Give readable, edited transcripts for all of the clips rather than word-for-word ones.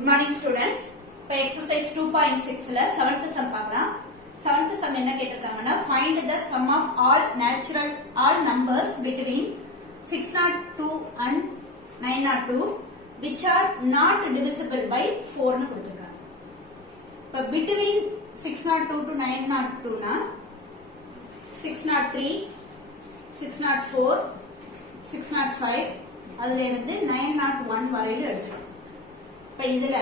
Good morning students. இப்போ exercise 2.6 ல 7th sum பார்க்கலாம். 7th sum என்ன கேட்டிருக்காங்கன்னா find the sum of all numbers between 602 and 902 which are not divisible by 4 னு கொடுத்திருக்காங்க. இப்போ between 602 to 902 னா 603 604 605 அதுல இருந்து 901 வரையில எடுத்துக்கலாம். இப்ப இதுல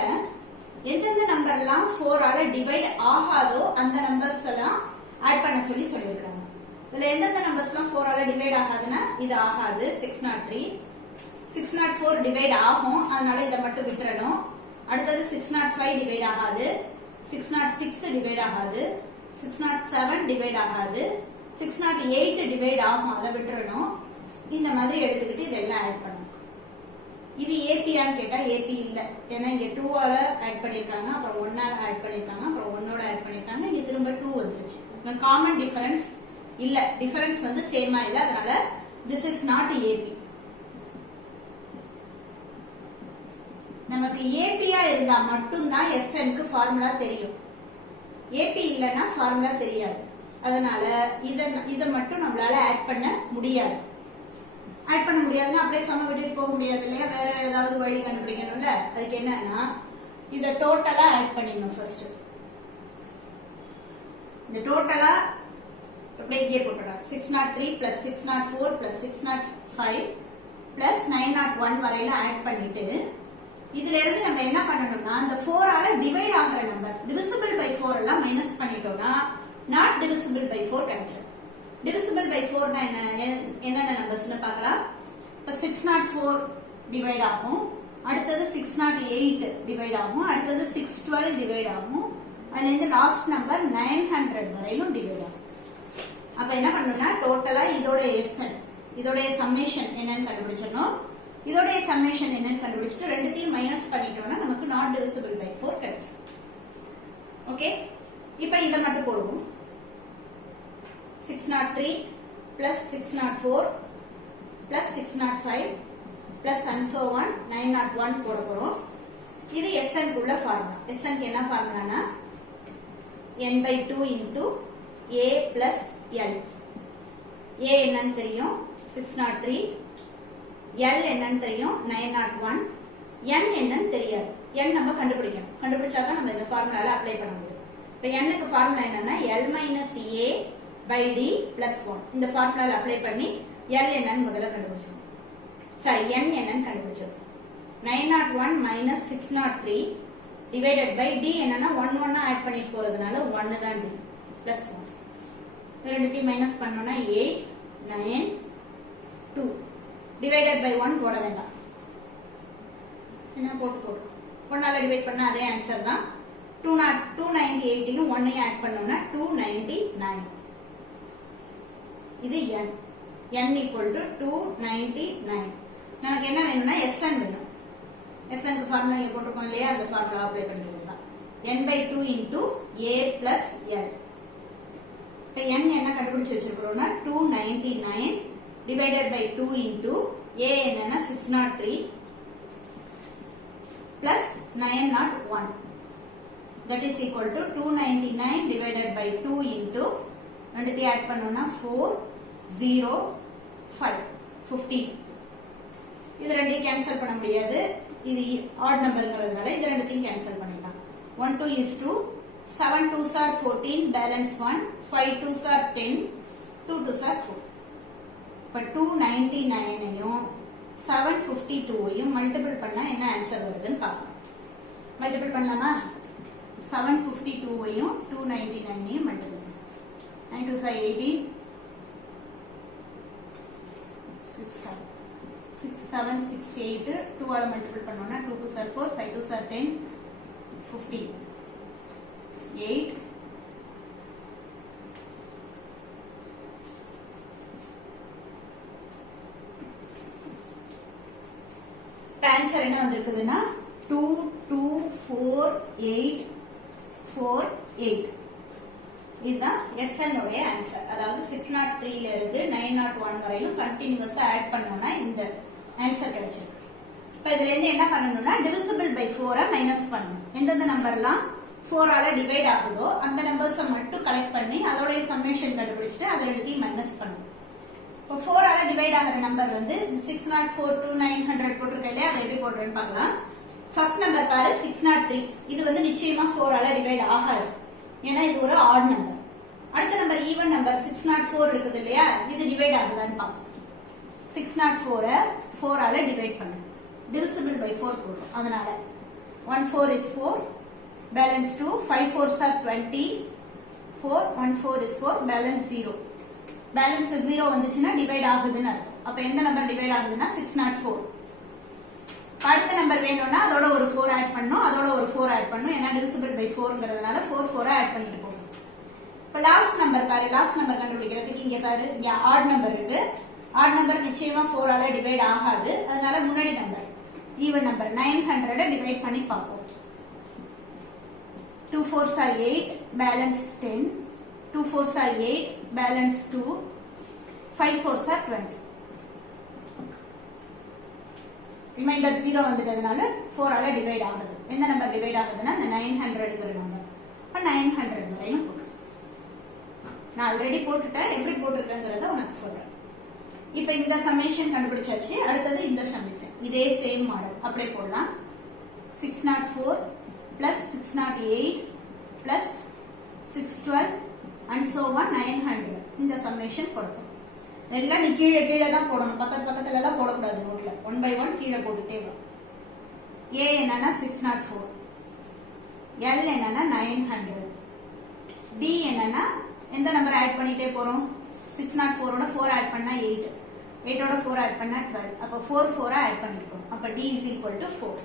எந்தெந்த நம்பர் எல்லாம் 4 ஆல டிவைட் ஆகாதோ அந்த நம்பர்ஸ் எல்லாம் ஆட் பண்ண சொல்லி சொல்லிருக்காங்க. இதுல எந்தெந்த நம்பர்ஸ் எல்லாம் 4 ஆல டிவைட் ஆகாதுன்னா இது ஆகாது. 603 604 டிவைட் ஆகும், அதனால இத மட்டும் விட்டுறணும். அடுத்தது 605 டிவைட் ஆகாது, 606 டிவைட் ஆகாது, 607 டிவைட் ஆகாது, 608 டிவைட் ஆகும், அதை விட்டுறணும். இந்த மாதிரி எடுத்துக்கிட்டு இதெல்லாம் ஆட் பண்ணணும். இது ஏபியான்னு கேட்டா ஏபி இல்ல, ஏன்னா இங்க 2 ஆல ஆட் பண்ணிருக்காங்க, அப்புறம் 1 ஆல ஆட் பண்ணிருக்காங்க, அப்புறம் 1 ஓட ஆட் பண்ணிருக்காங்க, இங்க திரும்ப 2 வந்துருச்சு. காமன் டிஃபரன்ஸ் இல்ல, டிஃபரன்ஸ் வந்து சேமா இல்ல, அதனால this is not ஏபி. நமக்கு ஏபியா இருந்தா மட்டும்தான் எஸ்என்க்கு ஃபார்முலா தெரியும். ஏபி இல்லைன்னா ஃபார்முலா தெரியாது. அதனால இத மட்டும் நம்மளால ஆட் பண்ண முடியாது. ஆட் பண்ண முடியாதுன்னா அப்படியே சம விட்டுட்டு போக முடியாது இல்லையா, வேற ஏதாவது வழி கண்டுபிடிக்கணும்ல. அதுக்கு என்னன்னா இத டோட்டலா ஆட் பண்ணிடணும். ஃபர்ஸ்ட் இந்த டோட்டலா அப்படியே இங்கே போட்டுறோம். 603 பிளஸ் 604 பிளஸ் 605 பிளஸ் 901 வரையில ஆட் பண்ணிட்டு இதுல இருந்து நம்ம என்ன பண்ணணும்னா அந்த 4 ஆல டிவைட் ஆகிற நம்பர் டிவிசிபிள் பை 4 எல்லாம் மைனஸ் பண்ணிட்டோம்னா நாட் டிவிசிபிள் பை 4 கிடைச்சிடும். டிவிசிபிள் பை 4 னா என்னென்ன நம்பர்ஸ்னு பார்க்கலாம். இப்ப 604 டிவைட் ஆகும், அடுத்தது 608 டிவைட் ஆகும், அடுத்தது 612 டிவைட் ஆகும், அதுல இருந்து லாஸ்ட் நம்பர் 900 வரையிலும் டிவைட் ஆகும். அப்ப என்ன பண்ணணும்னா டோட்டலா இதோட எஸ்என் இதோட சம்மேஷன் என்னன்னு கண்டுபிடிச்சிடணும். இதோட சம்மேஷன் என்னன்னு கண்டுபிடிச்சிட்டு ரெண்டுத்தையும் மைனஸ் பண்ணிட்டோம்னா நமக்கு நாட் டிவிசிபிள் பை 4 கிடைச்சிடும். ஓகே, இப்ப இதை மட்டும் போடுவோம். 603 plus 604 plus 605 plus and so on 901 போட போறோம். இது SN உள்ள ஃபார்முலா. SN க்கு என்ன ஃபார்முலானா n/2 into a plus l. a என்னன்னு தெரியும் 603, l என்னன்னு தெரியும் 901, n என்னன்னு தெரியாது. n நம்ம கண்டுபிடிக்கணும். கண்டுபிடிச்சாதான் நம்ம இந்த ஃபார்முலால அப்ளை பண்ண முடியும். இப்போ n க்கு ஃபார்முலா என்னன்னா l minus a by d plus 1. இந்த ஃபார்முலால அப்ளை பண்ணி l என்னன்னு முதல்ல கண்டுபிடிச்சோம். சரி, n என்னன்னு கண்டுபிடிச்சோம். 901 minus 603 divided by d என்னன்னா 1 1 ஆட் பண்ணிட்டு போறதுனால 1 தான் d plus 1. ரெண்டுத்தையும் மைனஸ் பண்ணோம்னா 8 9 2 divided by 1 போட வேண்டாம். என்ன போட்டு 1 ஆல டிவைட் பண்ணா அதே ஆன்சர் தான். 298 யும் 1 ஐயும் ஆட் பண்ணோம்னா 299. இது n. n equal to 299. நமக்கு என்ன வேணும்னா SN வேணும். SN க்கு ஃபார்முலா இங்க போட்டுருக்கோம் இல்லையா, அந்த ஃபார்முலா அப்ளை பண்ணிக்கலாம். n/2 into a plus l. இப்போ n என்ன கண்டுபிடிச்சு வச்சிருக்கோம்னா 299 divided by 2 into a என்னன்னா 603 plus 901. That is equal to 299 divided by 2 into ரெண்டுத்தையும் ஆட் பண்ணோம்னா 405 15. இது ரெண்டையும் கேன்சல் பண்ண முடியாது, இது ஆட் நம்பர்ங்கிறதுனால இது ரெண்டுத்தையும் கேன்சல் பண்ணிடலாம். 1 2 is 2, 7 2s are 14, balance 1, 5 2s are 10, 2 2s are 4. இப்போ 299 ஐயும் 752 ஐயும் மல்டிபிள் பண்ணா என்ன ஆன்சர் வருதுன்னு பார்க்கலாம். மல்டிபிள் பண்ணலாமா? 752 ஐயும் 299 ஐயும் மல்டிபிள் 9 2s are 18, 6 7 6 8 2 ஆல மல்டிபிள் பண்ணோம்னா 2 2s are 4, 5 2s are 10, 15 8 answer என்ன வந்திருக்குதுன்னா 22488. இதுதான் SN உடைய ஆன்சர். அதாவது 603 ல இருந்து 901 வரையிலும் கண்டினியூஸா ஆட் பண்ணோம்னா இந்த ஆன்சர் கிடைச்சிருக்கு. இப்ப இப்போ இதுல இருந்து என்ன பண்ணணும்னா டிவிசிபிள் பை 4 மைனஸ் பண்ணணும். எந்தெந்த நம்பர்லாம் 4 ஆல டிவைட் ஆகுதோ அந்த நம்பர்ஸை மட்டும் கலெக்ட் பண்ணி அதோடைய சம்மேஷன் கண்டுபிடிச்சிட்டு அதை ரெண்டுத்தையும் மைனஸ் பண்ணணும். இப்போ 4 ஆல டிவைட் ஆகிற நம்பர் வந்து 604 to 900 போட்டிருக்க இல்லையா, அதை எப்படி போடுறேன்னு பார்க்கலாம். ஃபர்ஸ்ட் நம்பர் பாரு 603. இது வந்து நிச்சயமா 4 ஆல டிவைட் ஆகாது, ஏன்னா இது ஒரு ஆட் நம்பர். அடுத்த நம்பர் ஈவன் நம்பர் 604 இருக்குது இல்லையா, இது டிவைட் ஆகுதான்னு பார்ப்போம். 604 4 ஆல டிவைட் பண்ணணும். டிவிசிபிள் பை 4 போடுறோம். அதனால 1 4 is 4, balance 2, 5 4s are 20, 4 1 4 is 4, balance 0. Balance 0 வந்துச்சுன்னா டிவைட் ஆகுதுன்னு அர்த்தம். அப்ப எந்த நம்பர் டிவைட் ஆகுதுன்னா 604. அடுத்த நம்பர் வேணும்னா அதோட ஒரு 4 ஆட் பண்ணனும், அதோட ஒரு 4 ஆட் பண்ணனும். ஏன்னா டிவிசிபிள் பை 4ங்கிறதுனால 4 4 ஆட் பண்ணிட்டு போகும். இப்போ லாஸ்ட் நம்பர் பாரு, லாஸ்ட் நம்பர் கண்டுபிடிக்கிறதுக்கு இங்க பாரு, இங்க ஆட் நம்பர் இருக்கு. ஆட் நம்பர் நிச்சயமா 4 ஆல டிவைட் ஆகாது, அதனால முன்னாடி நம்பர் ஈவன் நம்பர் 900 டிவைட் பண்ணி பார்ப்போம். 2 4s are 8, balance 10, 2 4s are 8, balance 2, 5 4s are 20. Reminder 0 வந்துட்டதுனால 4 ஆல டிவைட் ஆகுது. எந்த நம்பர் டிவைட் ஆகுதுன்னா இந்த 900ங்கிற நம்பர். அப்ப 900 வரையும் போடுறேன். நான் ஆல்ரெடி போட்டுட்டேன், எப்படி போட்டிருக்கேங்கிறத உனக்கு சொல்றேன். இப்போ இந்த சம்மேஷன் கண்டுபிடிச்சாச்சு. அடுத்தது இந்த சம்மேஷன், இதே சேம் மாடல் அப்படியே போடலாம். 604 plus 608 plus 612 and so on 900. இந்த சம்மேஷன் போடணும். எல்லாம் நீ கீழே கீழே தான் போடணும், பக்கத்துல எல்லாம் போடக்கூடாது நோட்ல. 1 by 1 கீழே போட்டுட்டே வரும். A என்னன்னா 604, L என்னன்னா 900, D என்னன்னா எந்த நம்பர் ஆட் பண்ணிட்டே போறோம். 604 ஓட 4 ஆட் பண்ணா 8, 8 ஓட 4 ஆட் பண்ணா 12. அப்ப 4 4 ஆட் பண்ணிருக்கோம். அப்ப D is equal to 4.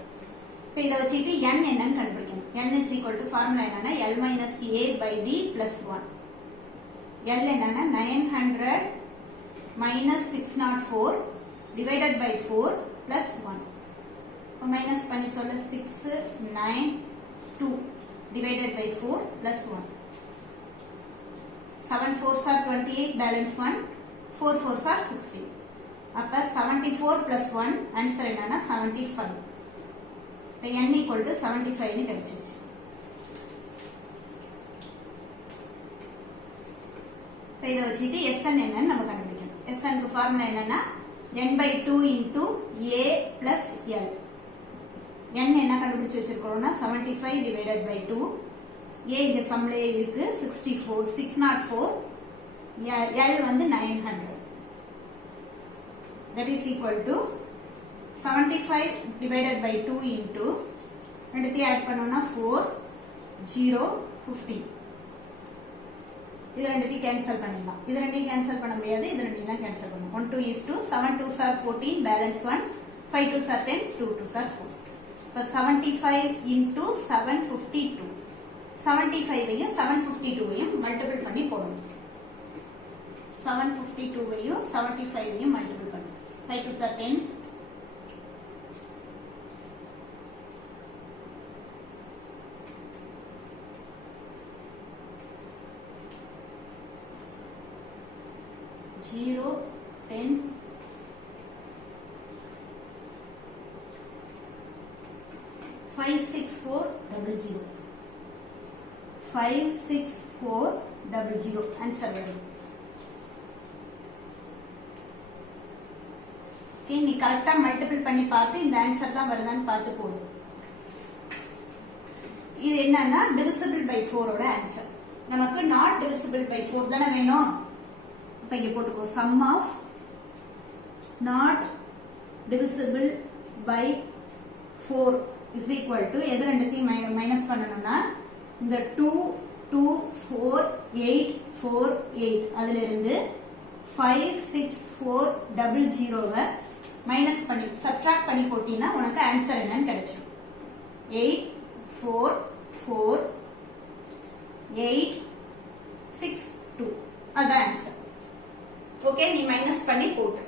இப்போ இத வச்சிட்டு n என்னன்னு கண்டுபிடிக்கணும். n is equal to formula என்னன்னா L minus A by D plus 1. L என்னன்னா 900 minus 604 divided by 4 plus 1. இப்போ மைனஸ் பண்ணி சொல்ல 6 9 2 divided by 4 plus 1. 7 4s are 28, balance 1, 4 4s are 16. அப்ப 74 plus 1 ஆன்சர் என்னன்னா 75. இப்போ n equal to 75 னு கிடைச்சிருச்சு. இப்போ இத வச்சிட்டு Sn என்னன்னு நம்ம கண்டுபிடிக்கணும். Sn க்கு ஃபார்முலா என்னன்னா n by 2 into A plus L. n என்ன கண்டுபிடிச்சு வச்சிருக்கோம்னா 75 divided by 2. A இங்க சம்லயே இருக்கு 64, 604, L வந்து 900. That is equal to 75 divided by 2 into ரெண்டுத்தையும் ஆட் பண்ணோம்னா 4 0 50. இது ரெண்டுத்தையும் கேன்சல் பண்ணிடலாம். இது ரெண்டையும் கேன்சல் பண்ண முடியாது, இது ரெண்டையும் தான் கேன்சல் பண்ணணும். 1 2 is 2, 7 2s are 14, balance 1, 5 2s are 10, 2 2s are 4. இப்போ 75 into 752. 75ஐயும் 752ஐயும் மல்டிபிள் பண்ணி போடணும். 752ஐயும் 75ஐயும் மல்டிபிள் பண்ணணும். 5 2s are 10, 0 10 5 6 4 00. 5 6 4 00 ஆன்சர் வருது. ஓகே, நீ கரெக்டா மல்டிபிள் பண்ணி பார்த்து இந்த ஆன்சர் தான் வருதான்னு பார்த்து போடு. இது என்னன்னா டிவிசிபிள் பை 4 ஓட ஆன்சர். நமக்கு நாட் டிவிசிபிள் பை 4 தானே வேணும். இப்போ இங்க போட்டுக்கோ, sum of not divisible by 4 is equal to எது ரெண்டுத்தையும் மைனஸ் பண்ணணும்னா இந்த 2 2 4 8 4 8 அதுல இருந்து 5 6 4 00 மைனஸ் பண்ணி சப்ட்ராக்ட் பண்ணி போட்டீங்கன்னா உனக்கு ஆன்சர் என்னன்னு கிடைச்சிடும். 8 4 4 8 6 2 அதான் ஆன்சர். ஓகே, நீ மைனஸ் பண்ணி போட்டு.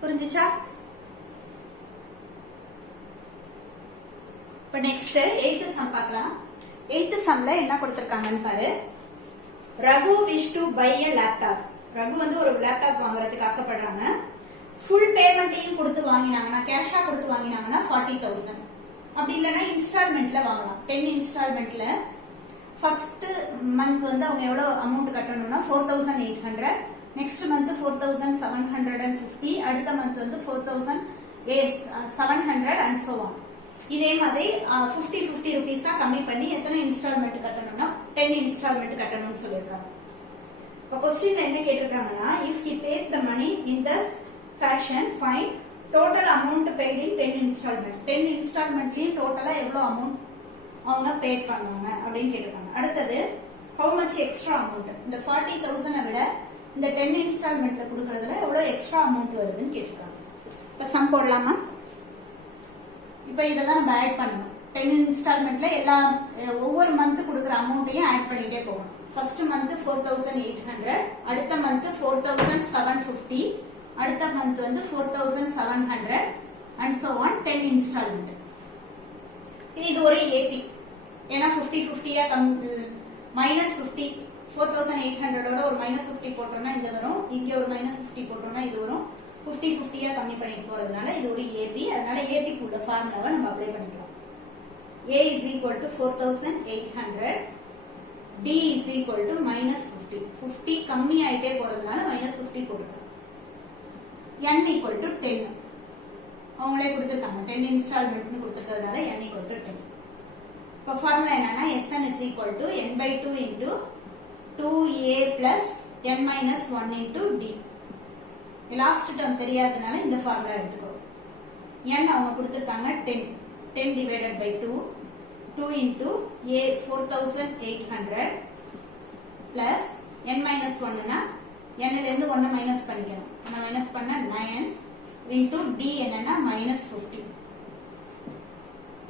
புரிஞ்சுச்சா? இப்ப நெக்ஸ்ட் 8th சம் பார்க்கலாம். 8th சம்ல என்ன கொடுத்திருக்காங்கன்னு பாரு. Raghu wish to buy a laptop. Raghu வந்து ஒரு லேப்டாப் வாங்குறதுக்கு ஆசைப்படுறாங்க. ஃபுல் பேமெண்ட்டையும் கொடுத்து வாங்கினாங்கன்னா கேஷா கொடுத்து வாங்கினாங்கன்னா 40,000. அப்படி இல்லைன்னா இன்ஸ்டால்மெண்ட்ல வாங்கலாம். 10 இன்ஸ்டால்மெண்ட்ல ஃபர்ஸ்ட் மந்த் வந்து அவங்க எவ்வளவு அமௌண்ட் கட்டணும்னா 4,800, நெக்ஸ்ட் மந்த் 4,750, அடுத்த மந்த் வந்து 4,700 and so on. இதே மாதிரி 50 rupees கம்மி பண்ணி எத்தனை இன்ஸ்டால்மெண்ட் கட்டணும்னா 10 இன்ஸ்டால்மெண்ட் கட்டணும்னு சொல்லியிருக்காங்க. இப்போ क्वेश्चनல என்ன கேட்டிருக்காங்கன்னா if he pays the money in the fashion find total amount paid in 10 installment. 10 இன்ஸ்டால்மெண்ட்லயும் டோட்டலா எவ்வளவு அமௌண்ட் அவங்க பே பண்ணுவாங்க அப்படின்னு கேட்டிருக்காங்க. அடுத்தது how much extra amount, இந்த 40,000 விட இந்த 10 இன்ஸ்டால்மெண்ட்ல கொடுக்கறதுல எவ்வளவு எக்ஸ்ட்ரா அமௌண்ட் வருதுன்னு கேட்டிருக்காங்க. இப்போ சம் போடலாமா? இப்போ இதை தான் நம்ம ஆட் பண்ணணும். 10 இன்ஸ்டால்மெண்ட்ல எல்லா ஒவ்வொரு மந்த் கொடுக்குற அமௌண்ட்டையும் ஆட் பண்ணிட்டே போகணும். ஃபர்ஸ்ட் மந்த் 4,800, அடுத்த மந்த் 4,750, அடுத்த மந்த் வந்து 4,700 and so on. 10 இன்ஸ்டால்மெண்ட். இது ஒரு ஏபி. ஏன்னா 50-50யா -50 4,800 ஒரு -50 போட்டோம்னா இது வரும், இங்க ஒரு -50 போட்டோம்னா இது வரும். 50-50யா கம்மி பண்ணிட்டு போறதுனால இது ஒரு ஏபி. அதனால ஏபிக்கு உள்ள ஃபார்முலாவை நம்ம அப்ளை பண்ணிக்கலாம். A is equal to 4,800, D is equal to -50. 50 கம்மி ஆயிட்டே போறதுனால -50 போட்டுக்கலாம். N equal to 10. அவங்களே கொடுத்திருக்காங்க 10 இன்ஸ்டால்மெண்ட்னு கொடுத்திருக்கிறதுனால N equal to 10. இப்போ ஃபார்முலா என்னன்னா Sn is equal to n/2 into 2a plus n minus 1 into d. Last term தெரியாதனால இந்த ஃபார்முலா எடுத்துக்கோ. n அவங்க கொடுத்திருக்காங்க 10. 10 divided by 2. 2 into a 4,800 plus n minus 1 னா n ல இருந்து 1 மைனஸ் பண்ணிக்கணும். நான் மைனஸ் பண்ணா 9 into d என்னன்னா -50.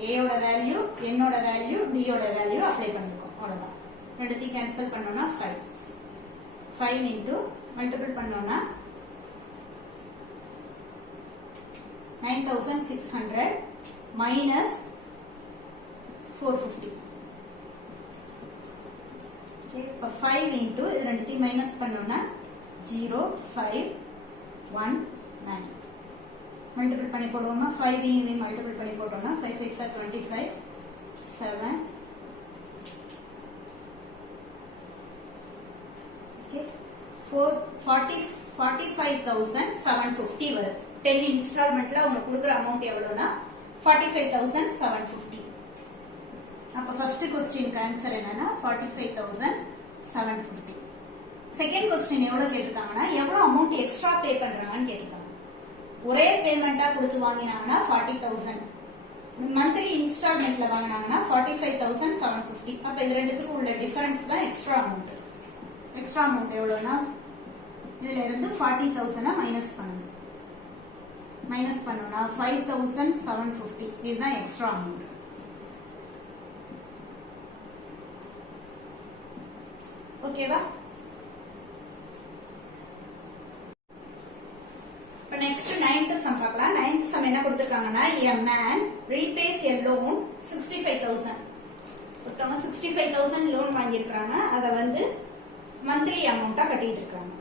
a ஓட வேல்யூ, n ஓட வேல்யூ, d ஓட வேல்யூ அப்ளை பண்ணிருக்கோம். அவ்வளவுதான். ரெண்டுத்தையும் கேன்சல் பண்ணோம்னா 5. 5 into மல்டிபிள் பண்ணோம்னா 9,600 minus 450. Okay, இப்போ 5 into இது ரெண்டுத்தையும் மைனஸ் பண்ணோம்னா 0, 5, 1, 9. மல்டிபிள் பண்ணி போடுவோமா? 5 இதையும் மல்டிபிள் பண்ணி போட்டோம்னா 5 5 are 25, 7. Okay, 45,750 வருது. 10 இன்ஸ்டால்மெண்ட்ல அவங்க கொடுக்குற அமௌண்ட் எவ்வளவுனா 45,750. அப்ப ஃபர்ஸ்ட் क्वेश्चनக்கு ஆன்சர் என்னன்னா 45,750. செகண்ட் क्वेश्चन எவ்வளவு கேட்டிருக்காங்கன்னா எவ்வளவு அமௌண்ட் எக்ஸ்ட்ரா பே பண்றாங்கன்னு கேட்டிருக்காங்க. ஒரே பேமெண்டா கொடுத்து வாங்கினாங்கன்னா 40,000, மந்த்லி இன்ஸ்டால்மெண்ட்ல வாங்கினாங்கன்னா 45,750. அப்ப இது ரெண்டுத்துக்கும் உள்ள டிஃபரன்ஸ் தான் எக்ஸ்ட்ரா அமௌண்ட். எக்ஸ்ட்ரா அமௌண்ட் எவ்வளவுனா இதுல இருந்து 40,000 மைனஸ் பண்ணணும். மைனஸ் பண்ணோம்னா 5,750. இதுதான் எக்ஸ்ட்ரா அமௌண்ட். ஓகேவா? இப்போ நெக்ஸ்ட் 9th சம் பார்க்கலாம். 9th சம் என்ன கொடுத்திருக்காங்கன்னா a man repays a loan 65,000. ஒருத்தவங்க 65,000 லோன் வாங்கியிருக்காங்க. அதை வந்து மந்த்லி அமௌண்டா கட்டிட்டு இருக்காங்க.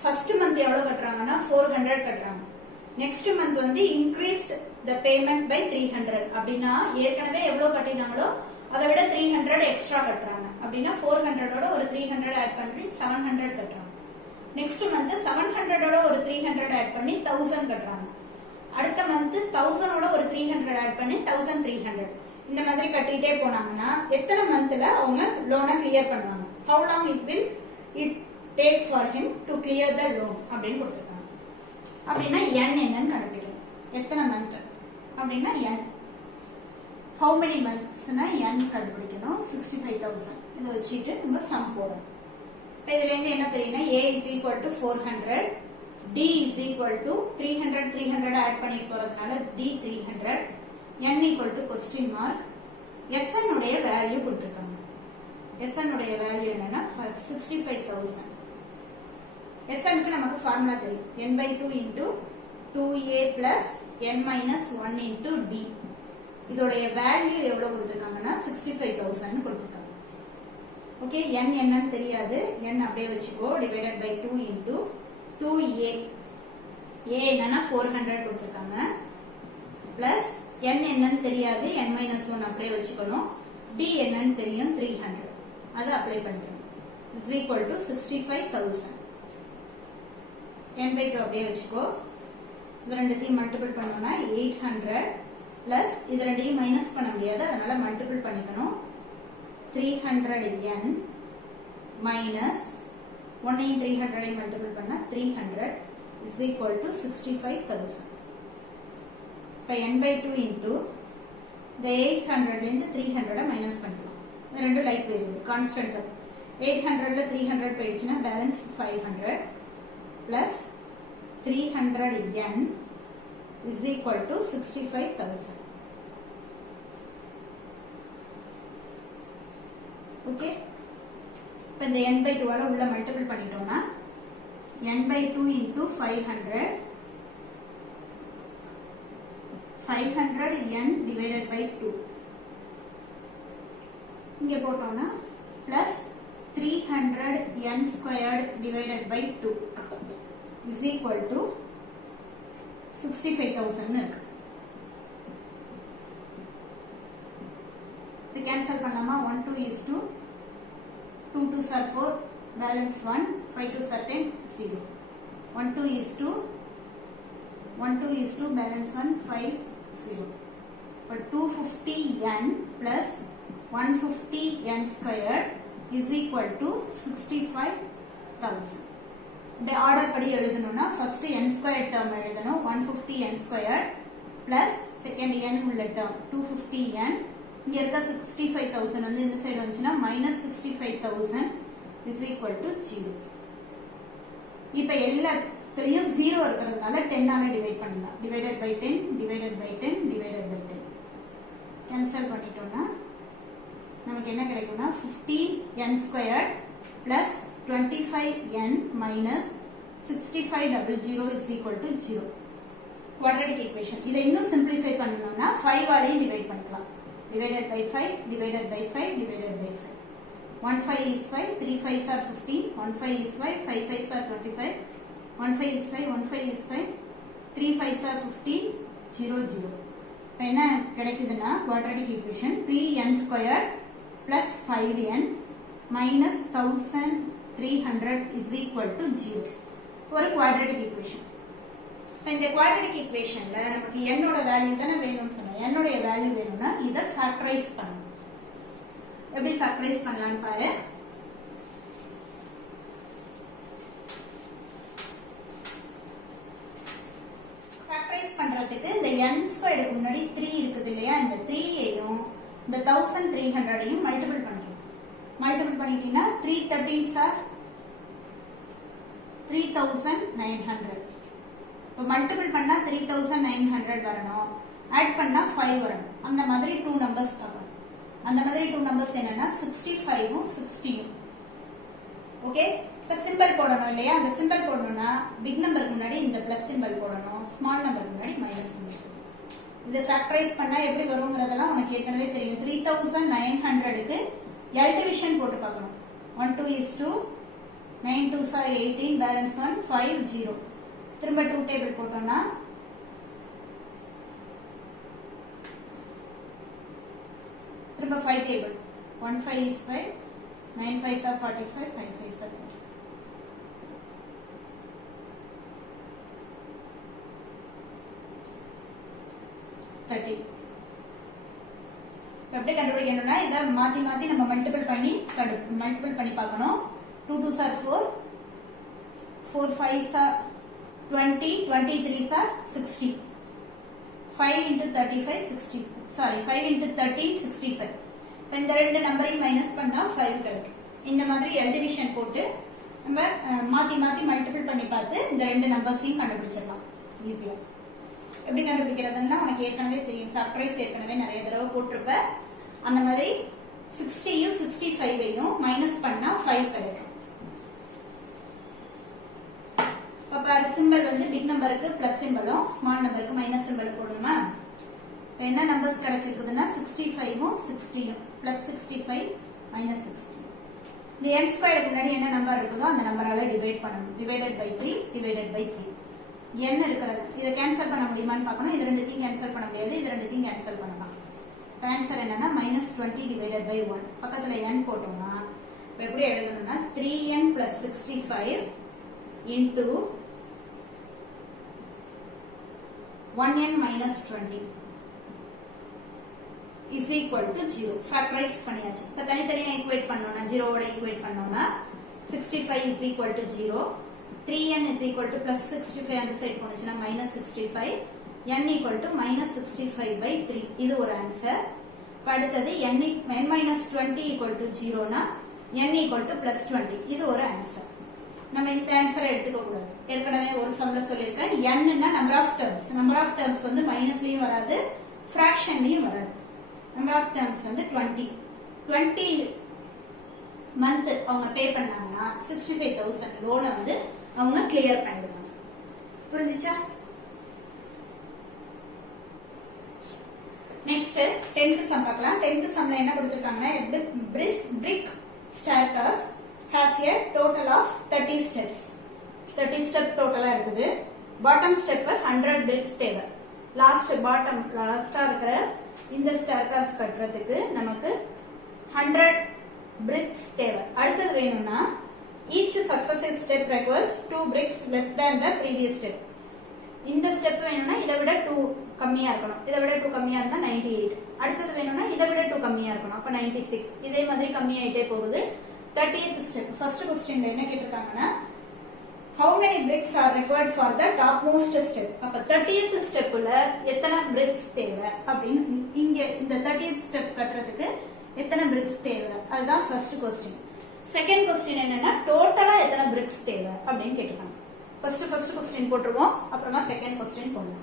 ஃபர்ஸ்ட் மந்த் எவ்வளவு கட்டுறாங்கன்னா 400 கட்டுறாங்க. நெக்ஸ்ட் மந்த் வந்து இன்க்ரீஸ்ட் த பேமெண்ட் பை 300. அப்படின்னா ஏற்கனவே எவ்வளவு கட்டினாங்களோ அதை விட 300 எக்ஸ்ட்ரா கட்டுறாங்க. அப்படின்னா 400ஓட ஒரு 300 ஆட் பண்ணி 700 கட்டுறாங்க. நெக்ஸ்ட் மந்த் 700ஓட ஒரு 300 ஆட் பண்ணி 1000 கட்டுறாங்க. அடுத்த மந்த் 1000ஓட ஒரு 300 ஆட் பண்ணி 1300. இந்த மாதிரி கட்டிட்டே போனாங்கன்னா எத்தனை மந்த்ல அவங்க லோனை கிளியர் பண்ணுவாங்க? how long it will it take for him to clear the loan அப்படின்னு கொடுத்திருக்காங்க. அப்படின்னா n என்னன்னு கண்டுபிடிக்கணும். எத்தனை மந்த் அப்படின்னா n. how many monthsனா n கண்டுபிடிக்கணும். 65,000 இதை வச்சுட்டு நம்ம சம் போடணும். இப்போ இதுல இருந்து என்ன தெரியும்னா a is equal to 400, d is equal to 300 add பண்ணிட்டு போறதுனால d 300, n equal to question mark. sn உடைய வேல்யூ கொடுத்திருக்காங்க. sn உடைய வேல்யூ என்னன்னா 65,000. sn க்கு நமக்கு ஃபார்முலா தெரியும். n/2 into 2a plus n minus 1 into d. இதோடைய வேல்யூ எவ்வளவு கொடுத்திருக்காங்கன்னா 65,000 கொடுத்திருக்காங்க. ஓகே, n என்னன்னு தெரியாது. n அப்படியே வச்சுக்கோ. Divided by 2 into 2a a என்னன்னா 400 கொடுத்திருக்காங்க பிளஸ் n என்னன்னு தெரியாது n minus 1 அப்படியே வச்சுக்கணும் d என்னன்னு தெரியும் 300 அதை அப்ளை பண்ணிக்கணும் is equal to 65000 n by 2 அப்படியே வச்சுக்கோ இது ரெண்டுத்தையும் மல்டிபிள் பண்ணோம்னா 800 பிளஸ் இது ரெண்டையும் மைனஸ் பண்ண முடியாது அதனால மல்டிபிள் பண்ணிக்கணும் 300n minus 1 300 multiple பண்ணா 300 is equal to 65000 இப்போ n by 2 into the 800 இருந்து 300 மைனஸ் பண்ணிக்கலாம் இது ரெண்டு லைக் வேரியபிள் கான்ஸ்டன்ட் 800 ல 300 போயிடுச்சுன்னா balance 500 plus 300n is equal to 65000 okay இப்போ இந்த n by 2 ஆல உள்ள மல்டிபிள் பண்ணிட்டோம்னா n by 2 into 500 n divided by 2 இங்க போட்டோம்னா plus 300 n squared divided by 2 is equal to 65000 இருக்கு இது கேன்சல் பண்ணலாமா 1 2 is to 2 2s are 4 balance 1 5 2s are 10 0 1 2 is to 1 2 is to balance 1 5 0 but 250n plus 150n squared is equal to 65000 இந்த order படி எழுதணும்னா first n square term எழுதணும் 150n square plus second n உள்ள term 250n இங்க இருக்க 65000 வந்து இந்த side வந்துச்சுனா -65000 is equal to 0 இப்போ எல்லாத்துலயும் 0 இருக்குறதுனால 10 ஆல டிவைட் பண்ணலாம் divided by 10 divided by 10 divided by 10 cancel பண்ணிட்டோம்னா நமக்கு என்ன கிடைக்கும்னா 15n squared plus 25n minus 6500 is equal to 0 quadratic equation இதை இன்னும் simplify பண்ணனும்னா 5 ஆலையும் டிவைட் பண்ணிக்கலாம் divided by 5 divided by 5 divided by 5 1 5 is 5 3 5s are 15 1 5 is 5 5 5s are 25 1 5 is 5 1 5 is 5 3 5s are 15 0 0 இப்போ என்ன கிடைக்குதுன்னா quadratic equation 3n squared plus 5n minus 1300 is equal to 0 ஒரு quadratic equation இந்த quadratic equationல நமக்கு n ஓட value தான வேணும்னு சொன்னா n ஓட வேல்யூ வேணும்னா இத ஃபேக்டரைஸ் பண்ணனும் எப்படி ஃபேக்டரைஸ் பண்ணலாம்னு பாரு ஃபேக்டரைஸ் பண்றதுக்கு இந்த n ஸ்கொயருக்கு முன்னாடி 3 இருக்குது இல்லையா இந்த 3 ஐயும் இந்த 1300 ஐயும் மல்டிபிள் பண்ணிக்கணும் மல்டிபிள் பண்ணிட்டீங்கன்னா 3 13s are 3900 இப்போ மல்டிபிள் பண்ணா 3900 வரணும் ஆட் பண்ணா 5 வரணும் அந்த மாதிரி 2 நம்பர்ஸ் பார்க்கணும் அந்த மாதிரி 2 நம்பர்ஸ் என்னன்னா 65 உம் 60 உம் ஓகே இப்போ சிம்பல் போடணும் இல்லையா அந்த சிம்பல் போடணும்னா பிக் நம்பருக்கு முன்னாடி இந்த பிளஸ் சிம்பல் போடணும் ஸ்மால் நம்பருக்கு முன்னாடி மைனஸ் சிம்பல் போடணும் இத ஃபேக்டரைஸ் பண்ணா எப்படி வரும்ங்கறதெல்லாம் உங்களுக்கு ஏற்கனவே தெரியும் 3900 க்கு L டிவிஷன் போட்டு பார்க்கணும் 1 2 is to 9 2s are 18 balance 1 5 0 திரும்ப 2 டேபிள் போட்டோம்னா திரும்ப 5 table 1 5 is 5 9 5s are 45 5 5s are 40 30 எப்படி கண்டுபிடிக்கணும்னா இத மாத்தி மாத்தி நம்ம மல்டிபிள் பண்ணி பார்க்கணும் 2 2s are 4 4 5s are 20 23s are 60 5 into 35 60 sorry 5 into 13 65 இப்போ இந்த ரெண்டு நம்பரையும் மைனஸ் பண்ணா 5 கிடைக்கும் இந்த மாதிரி L டிவிஷன் போட்டு நம்ம மாத்தி மாத்தி மல்டிபிள் பண்ணி பார்த்து இந்த ரெண்டு நம்பர்ஸையும் கண்டுபிடிச்சிடலாம் ஈஸியா எப்படி கண்டுபிடிக்கிறதுன்னா உனக்கு ஏற்கனவே தெரியும் ஃபேக்டரைஸ் ஏற்கனவே நிறைய தடவை போட்டிருப்ப அந்த மாதிரி 60 யும் 65 ஐயும் மைனஸ் பண்ணா 5 கிடைக்கும் அப்ப சிம்பல் வந்து பிக் நம்பருக்கு பிளஸ் சிம்பலும் ஸ்மால் நம்பருக்கு மைனஸ் சிம்பல் போடணுமா இப்போ என்ன நம்பர்ஸ் கிடைச்சிருக்குதுன்னா 65 உம் 60 யும் பிளஸ் 65 மைனஸ் 60 இந்த n ஸ்கொயருக்கு முன்னாடி என்ன நம்பர் இருக்குதோ அந்த நம்பரால டிவைட் பண்ணணும் divided by 3 divided by 3 n இருக்கிறது இதை கேன்சல் பண்ண முடியுமான்னு பார்க்கணும். இது ரெண்டுத்தையும் கேன்சல் பண்ண முடியாது, இது ரெண்டுத்தையும் கேன்சல் பண்ணலாம். ஆன்சர் என்னன்னா -20 டிவைடட் பை 1. பக்கத்துல n போட்டோம்னா எப்படி எழுதணும்னா 3n plus 65 into 1n minus 20 is equal to 0. Factorize பண்ணியாச்சு. இப்ப தனித்தனியா ஈக்குவேட் பண்ணோம்னா 0 ஓட ஈக்குவேட் பண்ணோம்னா 65 is equal to 0, 3n is equal to plus 65 அந்த side போனுச்சுனா -65, n equal to -65 by 3. இது ஒரு ஆன்சர். அடுத்தது n minus 20 equal to 0 னா n equal to plus 20. இது ஒரு ஆன்சர். நம்ம இந்த ஆன்சரை எடுத்துக்க கூடாது. ஏற்கனவே ஒரு சம்ல சொல்லியிருக்கேன் n னா number of terms. Number of terms வந்து மைனஸ்லயும் வராது, ஃபிராக்ஷன்லயும் வராது. நம்பர் ஆஃப் டர்ம்ஸ் வந்து 20 மந்த் அவங்க பே பண்ணாங்கன்னா 65,000 லோனை வந்து அவங்க கிளியர் பண்ணிடுவாங்க. புரிஞ்சுச்சா? நெக்ஸ்ட் 10th சம் பார்க்கலாம். 10th சம்ல என்ன கொடுத்திருக்காங்கன்னா brick staircase has a total of 30 steps. 30 step டோட்டலா இருக்குது. பாட்டம் ஸ்டெப் 100 bricks தேவை. லாஸ்டா இருக்கிற இந்த staircase கட்டுறதுக்கு நமக்கு 100 bricks தேவை. அடுத்தது வேணும்னா each successive step requires 2 bricks less than the previous step. இந்த ஸ்டெப் வேணும்னா இதை விட 2 கம்மியா இருக்கணும். இதை விட 2 கம்மியா இருந்தா 98. அடுத்தது வேணும்னா இதை விட 2 கம்மியா இருக்கணும். அப்ப 96. இதே மாதிரி கம்மியாயிட்டே போகுது. 30th step. ஃபர்ஸ்ட் क्वेश्चनல என்ன கேட்டிருக்காங்கன்னா how many bricks are required for the topmost step. அப்ப 30th ஸ்டெப்ல எத்தனை bricks தேவை அப்படினு இங்க இந்த 30th ஸ்டெப் கட்டறதுக்கு எத்தனை bricks தேவை அதுதான் ஃபர்ஸ்ட் क्वेश्चन. செகண்ட் क्वेश्चन என்னன்னா டோட்டலா எத்தனை bricks தேவை அப்படினு கேட்டிருக்காங்க. ஃபர்ஸ்ட் क्वेश्चन போட்டுருவோம், அப்புறமா செகண்ட் क्वेश्चन போடலாம்.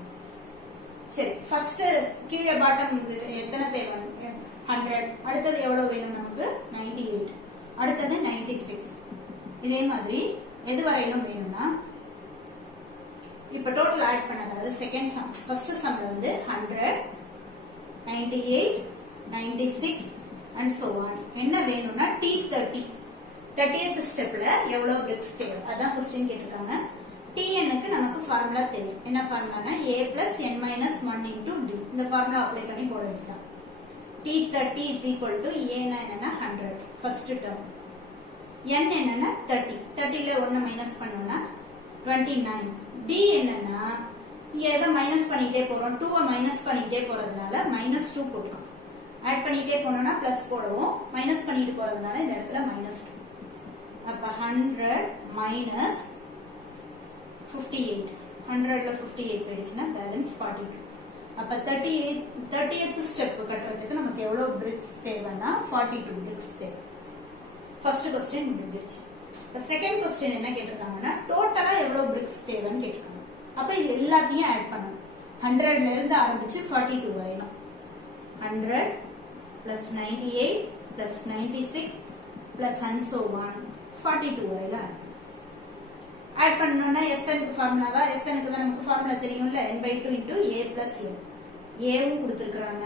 சரி, ஃபர்ஸ்ட் கீழே பாட்டம் எத்தனை தேவை 100. அடுத்தது எவ்வளவு வேணும் நமக்கு 98. அடுத்தது 96. இதே மாதிரி எது வரையிலும் வேணும்னா இப்ப டோட்டல் ஆட் பண்ணது செகண்ட் சம். ஃபர்ஸ்ட் சம்ல வந்து 100, 98, 96 and so on. என்ன வேணும்னா T30. 30th ஸ்டெப்ல எவ்வளவு bricks தேவை அதான் क्वेश्चन கேட்டிருக்காங்க. Tn க்கு நமக்கு ஃபார்முலா தெரியும். என்ன ஃபார்முலானா a plus n minus 1 into d. இந்த ஃபார்முலா அப்ளை பண்ணி போட வேண்டியது. T30 is equal to a னா என்னன்னா 100 ஃபர்ஸ்ட் டேர்ம். n என்னன்னா 30. 30 ல 1 மைனஸ் பண்ணோம்னா 29. d என்னன்னா இத மைனஸ் பண்ணிட்டே போறோம். 2 மைனஸ் பண்ணிட்டே போறதுனால -2 போட்டுக்கலாம். ஆட் பண்ணிட்டே போனோம்னா பிளஸ் போடுவோம். மைனஸ் பண்ணிட்டு போறதுனால இந்த இடத்துல -2. அப்ப 100 minus 58. 100ல 58 போயிடுச்சுன்னா பேலன்ஸ் 42. அப்ப 30th ஸ்டெப் கட்டறதுக்கு நமக்கு எவ்வளவு bricks தேவைன்னா 42 bricks தேவை. ஃபர்ஸ்ட் क्वेश्चन முடிஞ்சிருச்சு. செகண்ட் क्वेश्चन என்ன கேட்டிருக்காங்கன்னா டோட்டலா எவ்வளவு bricks தேவைன்னு கேட்டிருக்காங்க. அப்ப இது எல்லாத்தையும் ஆட் பண்ணணும். 100ல இருந்து ஆரம்பிச்சு 42 வரையும். 100 plus 98 plus 96 plus and so on 42 வரையும் ஆட் பண்ணனும்னா SN க்கு ஃபார்முலாவா SN க்கு தான் நமக்கு ஃபார்முலா தெரியும்ல n/2 into a plus n. a வும் கொடுத்திருக்காங்க,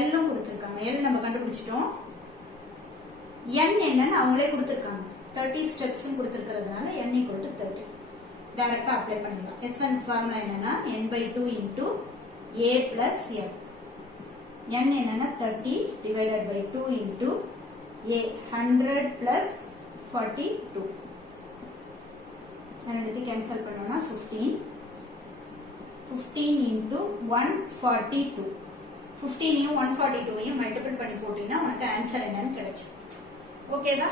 l ம் கொடுத்திருக்காங்க. l நம்ம கண்டுபிடிச்சிட்டோம். n என்னன்னு அவங்களே கொடுத்திருக்காங்க. 30 ஸ்டெப்ஸ் கொடுத்திருக்கிறதுனால n equal to 30. டைரக்டா அப்ளை பண்ணிடலாம். SN ஃபார்முலா என்னன்னா n/2 into a plus n. n என்னன்னா 30 divided by 2 into a 100 plus 42. ரெண்டுத்தையும் கேன்சல் பண்ணோம்னா 15 into 142. 15ஐயும் 142ஐயும் மல்டிபிள் பண்ணி போட்டீங்கன்னா உனக்கு ஆன்சர் என்னன்னு கிடைச்சு. ஓகேவா?